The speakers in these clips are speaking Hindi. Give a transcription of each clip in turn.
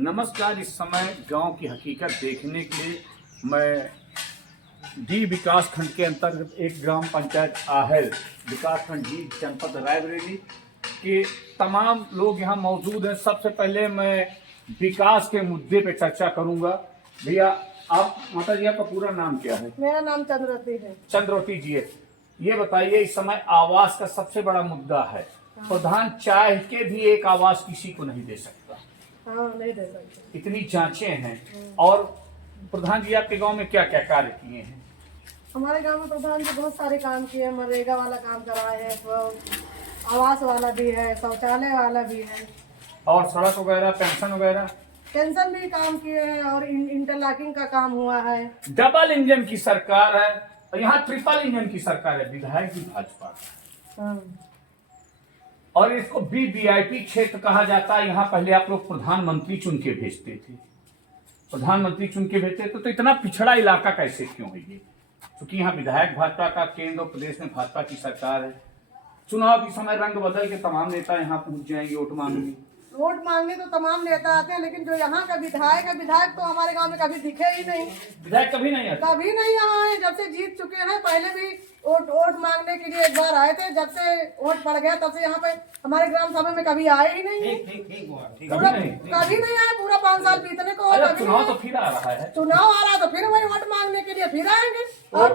नमस्कार। इस समय गांव की हकीकत देखने के लिए मैं डी विकास खंड के अंतर्गत एक ग्राम पंचायत आहल विकास खंड डी जनपद रायबरेली के तमाम लोग यहाँ मौजूद हैं। सबसे पहले मैं विकास के मुद्दे पे चर्चा करूंगा। भैया आप माता जी आपका पूरा नाम क्या है? मेरा नाम चंद्रवती है। चंद्रवती जी है। ये बताइए, इस समय आवास का सबसे बड़ा मुद्दा है। प्रधान चाह के भी एक आवास किसी को नहीं दे सकता। हाँ, नहीं दे सकते। इतनी जांचें हैं। और प्रधान जी आपके गांव में क्या क्या कार्य किए हैं? हमारे गांव में प्रधान जी बहुत सारे काम किए हैं। मनरेगा वाला काम कराए हैं, तो आवास वाला भी है, शौचालय वाला भी है, और सड़क वगैरह, पेंशन वगैरह, पेंशन भी काम किए हैं, और इंटरलॉकिंग का काम हुआ है। डबल इंजन की सरकार है और यहाँ ट्रिपल इंजन की सरकार है। विधायक भी भाजपा का। हाँ। और इसको वीवीआईपी क्षेत्र कहा जाता है। यहाँ पहले आप लोग प्रधानमंत्री चुन के भेजते थे। प्रधानमंत्री चुन के भेजते थे तो इतना पिछड़ा इलाका कैसे क्यों है ये? क्योंकि यहाँ विधायक भाजपा का, केंद्र और प्रदेश में भाजपा की सरकार है। चुनाव के समय रंग बदल के तमाम नेता यहाँ पहुंच जाएंगे वोट मांगने। वोट मांगने तो तमाम नेता आते हैं, लेकिन जो यहाँ का विधायक है, विधायक तो हमारे गांव में कभी दिखे ही नहीं। विधायक कभी नहीं आते? कभी नहीं यहाँ आए। जब से जीत चुके हैं, पहले भी वोट मांगने के लिए एक बार आए थे। जब से वोट पड़ गया तब से यहाँ पे हमारे ग्राम सभा में कभी आए ही नहीं। कभी नहीं आए। पूरा 5 साल बीतने को। चुनाव तो फिर आ रहा है। चुनाव आ रहा है तो फिर वही वोट मांगने के लिए फिर आएंगे, और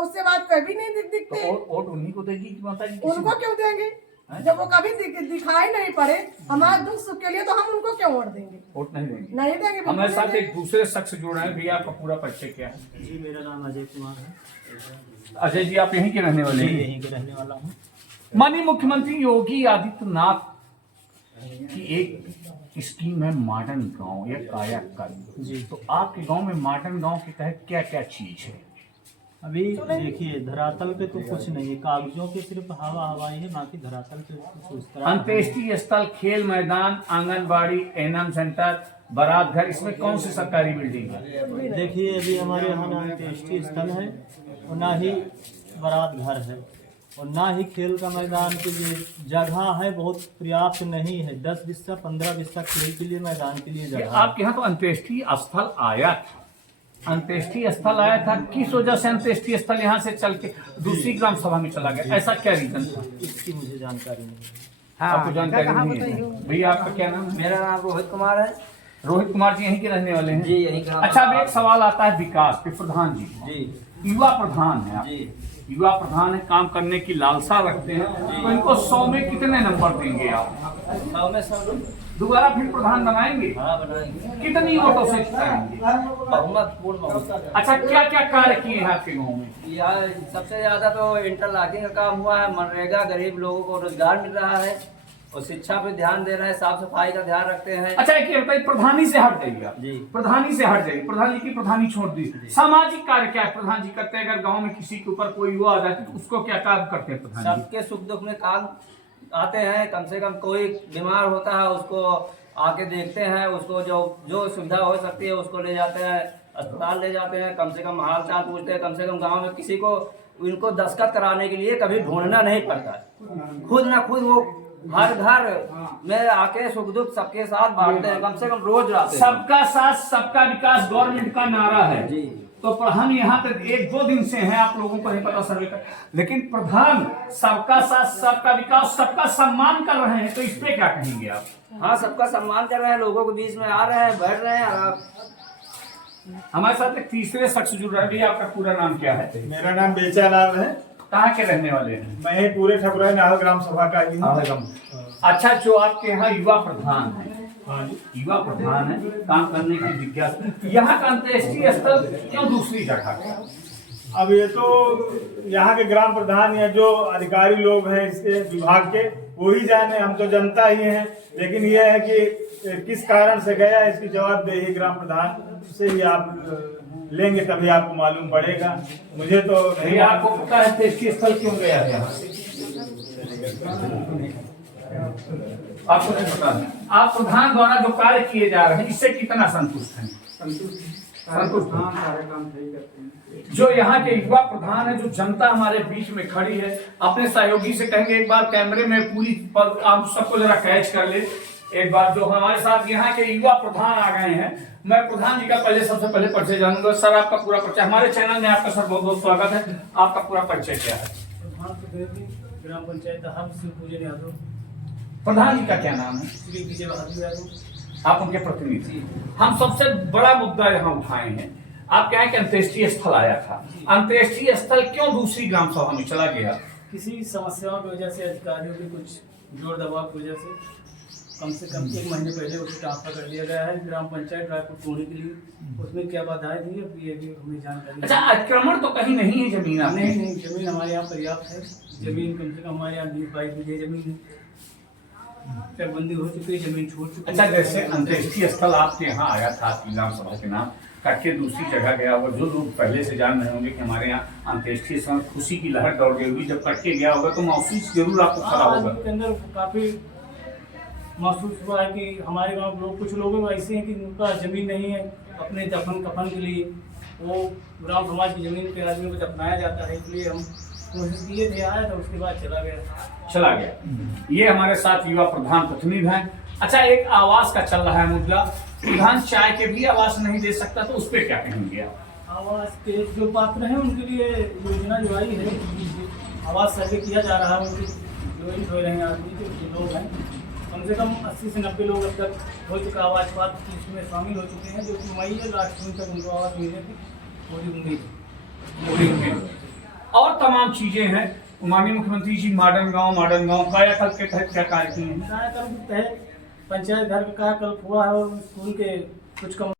उससे बाद कभी नहीं दिखते। तो वोट उन्हीं को देगी माता जी? उनको क्यों देंगे जब वो कभी दिखाई नहीं पड़े हमारे दुख सुख के लिए? तो हम उनको क्यों वोट देंगे? वोट नहीं देंगे। नहीं देंगे। हमारे साथ एक दूसरे शख्स जुड़ रहे हैं। भैया आपका पूरा परिचय क्या है? जी, मेरा नाम अजय कुमार है। अजय जी, आप यहीं के रहने वाले हैं? यहीं के रहने वाला हूँ। माननीय मुख्यमंत्री योगी आदित्यनाथ की एक स्कीम है मॉडर्न गांव या कायाकल्प जी। तो आपके गांव में मॉडर्न गांव के तहत क्या क्या चीज है? अभी देखिए, धरातल पे तो कुछ नहीं है, कागजों के सिर्फ हवा हवाई है, बाकी धरातल पे कुछ उस तरह। अंत्येष्टि स्थल, खेल मैदान, आंगनबाड़ी, एनएम सेंटर, बारात घर, इसमें कौन सी सरकारी बिल्डिंग है? देखिए, अभी हमारे यहाँ ना अंत्येष्टि स्थल है और ना ही बारात घर है, और ना ही खेल का मैदान के लिए जगह है। बहुत पर्याप्त नहीं है। 10 बिस्सा 15 बिस्सा खेल के लिए, मैदान के लिए जगह। आपके यहाँ तो अंत्येष्टि स्थल आया था। अंत्येष्टि स्थल आया था, किस वजह से अंत्येष्टि स्थल यहाँ से चल के दूसरी ग्राम सभा में चला गया? ऐसा क्या रीजन था? इसकी मुझे जानकारी नहीं है। आपको जानकारी नहीं है? भैया आपका क्या नाम है? मेरा नाम रोहित कुमार है। रोहित कुमार जी यहीं के रहने वाले हैं? जी, यहीं के। अच्छा, अब एक सवाल आता है विकास पे। प्रधान जी युवा प्रधान है आप। युवा प्रधान है, काम करने की लालसा रखते हैं, तो इनको 100 में कितने नंबर देंगे आप? 100 में 100। दोबारा फिर प्रधान बनाएंगे? हाँ, बनाएंगे। कितनी वोटों से जिताएंगे? बहुमत, पूर्ण बहुमत। अच्छा, क्या क्या कार्य किए हैं आपके गाँव में? यहाँ सबसे ज्यादा तो इंटरलॉकिंग का काम हुआ है। मनरेगा, गरीब लोगों को रोजगार मिल रहा है, और शिक्षा पे ध्यान दे रहे हैं, साफ सफाई का ध्यान रखते हैं। अच्छा, एक ये बताइए, प्रधानी से हट जाइए आप। जी। प्रधानी से हट जाइए। प्रधान जी की प्रधानी छोड़ दी। सामाजिक कार्य क्या है प्रधान जी करते हैं? अगर गांव में किसी के ऊपर कोई युवा आ जाए तो उसको क्या काम करते हैं प्रधान जी? सबके सुख दुख में काम आते हैं। कम से कम कोई बीमार होता है उसको आके देखते हैं, उसको जो सुविधा हो सकती है उसको ले जाते हैं, अस्पताल ले जाते हैं, कम से कम हाल चाल पूछते हैं। कम से कम गाँव में किसी को इनको दस्तखत कराने के लिए कभी ढूंढना नहीं पड़ता। खुद ना खुद वो हर घर में आके सुख दुख सबके साथ बांटते हैं। कम से कम रोज आते हैं। सबका साथ सबका विकास गवर्नमेंट का नारा है जी। तो हम यहाँ पे 1-2 दिन से हैं, आप लोगों को नहीं पता सर्वे का, लेकिन प्रधान सबका साथ सबका विकास सबका सम्मान कर रहे हैं, तो इस पे क्या कहेंगे आप? हाँ, सबका सम्मान कर रहे हैं, लोगों के बीच में आ रहे हैं, बैठ रहे हैं। हमारे साथ एक तीसरे शख्स जुड़ रहे हैं। भैया आपका पूरा नाम क्या है? मेरा नाम बेचालाल है। कहाँ के रहने वाले हैं? मैं पूरे ठकुरा नाहल ग्राम सभा का ही हूँ। अच्छा, जो आपके यहाँ युवा प्रधान है, हाँ जी, युवा प्रधान है, काम करने की जिज्ञासा, यहाँ का अंत्येष्टि स्थल क्यों दूसरी जगह का? अब ये तो यहाँ के ग्राम प्रधान या जो अधिकारी लोग हैं इसके विभाग के, वो ही जाने। हम तो जनता ही हैं। लेकिन यह है कि किस कारण से गया, इसकी जवाबदेही ग्राम प्रधान से ही आप लेंगे, तभी आपको मालूम पड़ेगा। मुझे तो नहीं। आपको पता है अंत्येष्टि स्थल क्यों गया है यहाँ से? आपको नहीं पता है? आप प्रधान द्वारा जो कार्य किए जा रहे हैं इससे कितना संतुष्ट हैं? संतुष्ट हैं। सारे काम सही करते हैं। जो यहाँ के युवा प्रधान है, जो जनता हमारे बीच में खड़ी है, अपने सहयोगी से कहेंगे एक बार कैमरे में पूरी आप सबको जरा कैच कर ले एक बार जो हमारे साथ यहाँ के युवा प्रधान आ गए हैं, मैं प्रधान जी का सबसे पहले परिचय जानूंगा। सर, आपका पूरा परिचय, हमारे चैनल में आपका सर बहुत बहुत स्वागत है। आपका पूरा परिचय क्या है? ग्राम पंचायत शिवपूजन यादव। प्रधान जी का क्या नाम है? श्री विजय बहादुर यादव। आप उनके प्रतिनिधि। हम सबसे बड़ा मुद्दा यहाँ उठाए हैं, आप क्या है कि अंत्येष्टि स्थल आया था, अंत्येष्टि स्थल क्यों दूसरी ग्राम सभा में चला गया? किसी समस्याओं की वजह से, अधिकारियों की कुछ जोर दबाव की वजह से कम 1 महीने पहले उसे ट्रांसफर कर दिया गया है ग्राम पंचायत रायपुर टोनी के लिए। उसमें क्या बाधाएं थी अब ये भी हमें जानकारी। अच्छा, अतिक्रमण तो कहीं नहीं है जमीन? नहीं, जमीन हमारे यहाँ पर्याप्त है। जमीन कम से कम हमारे यहाँ 22 बीघे जमीन है, चकबंदी हो चुकी है, जमीन छूट चुकी है। अच्छा, जैसे अंत्येष्टि स्थल आपके यहाँ आया था, आपकी ग्राम सभा के नाम करके दूसरी जगह गया होगा, जो लोग पहले से जान रहे होंगे कि हमारे यहाँ अंत्येष्टि स्थल, खुशी की लहर दौड़ गई होगी, जब कट के गया होगा तो महसूस जरूर आपको खरा होगा। के अंदर काफी महसूस हुआ है कि हमारे गांव के लोग, कुछ लोग ऐसे हैं कि उनका जमीन नहीं है अपने दफन कफन के लिए, वो ग्राम समाज की जमीन पे आदमी को दफनाया जाता है, इसलिए हम कोशिश किए थे, आया तो उसके बाद चला गया। ये हमारे साथ युवा प्रधान प्रतिनिधि हैं। अच्छा, एक आवास का चल रहा है मुद्दा, प्रधान चाय के भी आवास नहीं दे सकता, तो उस पर क्या कहेंगे आप? आवास के जो पात्र हैं उनके लिए योजना जो आई है, आवास सर्वे किया जा रहा है, उनकी ज्वाइन हो रहे हैं आदमी जो लोग हैं, कम से कम 80 से 90 लोग अब तक हो चुका आवास पात्र इसमें शामिल हो चुके हैं, जो कि मई या लास्ट जून तक उनको आवास मिलने की पूरी उम्मीद है। और तमाम चीजें हैं। माननीय मुख्यमंत्री जी मॉडर्न गांव कायाकल्प के तहत क्या कार्य किए हैं? कायाकल्प के तहत पंचायत घर का कायाकल्प हुआ है और स्कूल के कुछ कम